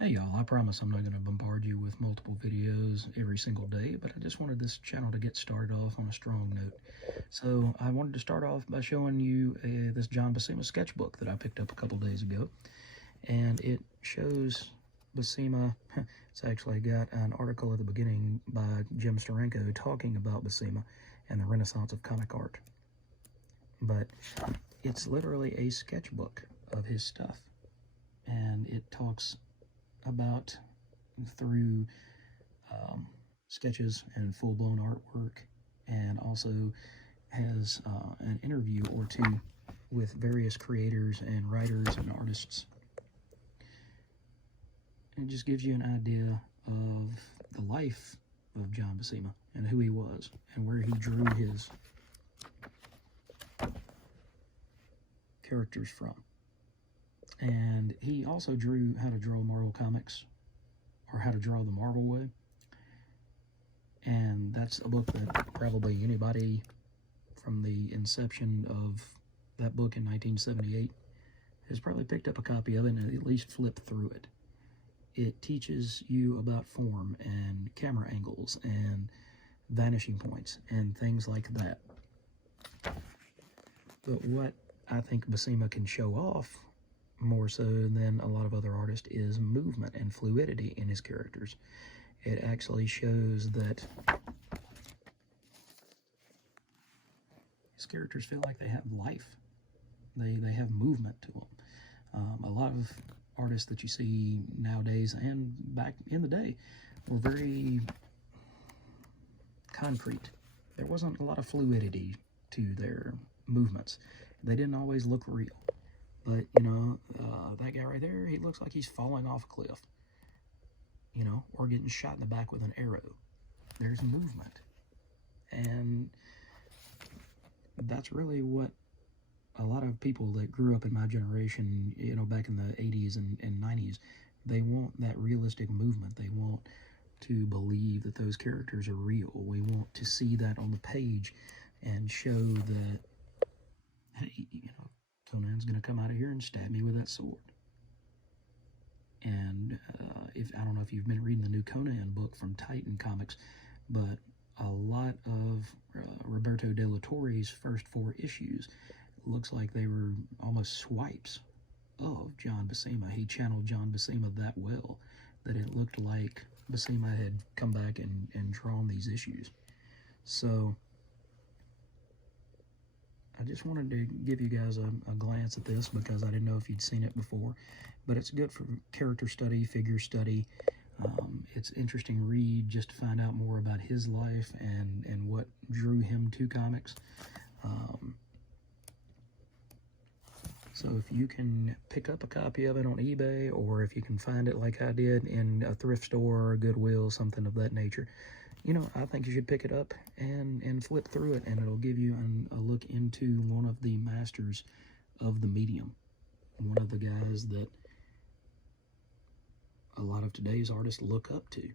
Hey y'all, I promise I'm not going to bombard you with multiple videos every single day, but I just wanted this channel to get started off on a strong note. So I wanted to start off by showing you this John Buscema sketchbook that I picked up a couple days ago. And it shows Buscema. It's actually got an article at the beginning by Jim Steranko talking about Buscema and the Renaissance of comic art. But it's literally a sketchbook of his stuff. And it talks about through sketches and full-blown artwork, and also has an interview or two with various creators and writers and artists. It just gives you an idea of the life of John Buscema and who he was and where he drew his characters from. And he also drew How to Draw Marvel Comics, or How to Draw the Marvel Way. And that's a book that probably anybody from the inception of that book in 1978 has probably picked up a copy of it and at least flipped through it. It teaches you about form and camera angles and vanishing points and things like that. But what I think Buscema can show off more so than a lot of other artists is movement and fluidity in his characters. It actually shows that his characters feel like they have life. They have movement to them. A lot of artists that you see nowadays and back in the day were very concrete. There wasn't a lot of fluidity to their movements. They didn't always look real. But, you know, that guy right there, he looks like he's falling off a cliff, you know, or getting shot in the back with an arrow. There's movement. And that's really what a lot of people that grew up in my generation, you know, back in the 80s and 90s, they want that realistic movement. They want to believe that those characters are real. We want to see that on the page and show that, hey, you know, Conan's going to come out of here and stab me with that sword. And I don't know if you've been reading the new Conan book from Titan Comics, but a lot of Roberto De La Torre's first 4 issues looks like they were almost swipes of John Buscema. He channeled John Buscema that well that it looked like Buscema had come back and drawn these issues. So I just wanted to give you guys a glance at this because I didn't know if you'd seen it before, but it's good for character study, figure study. It's interesting read just to find out more about his life and what drew him to comics. So if you can pick up a copy of it on eBay, or if you can find it like I did in a thrift store or Goodwill, something of that nature, you know, I think you should pick it up and flip through it, and it'll give you a look into one of the masters of the medium, one of the guys that a lot of today's artists look up to,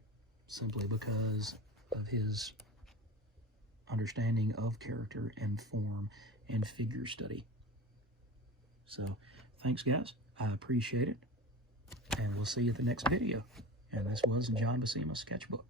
simply because of his understanding of character and form and figure study. So, thanks guys, I appreciate it, and we'll see you at the next video. And this was John Buscema Sketchbook.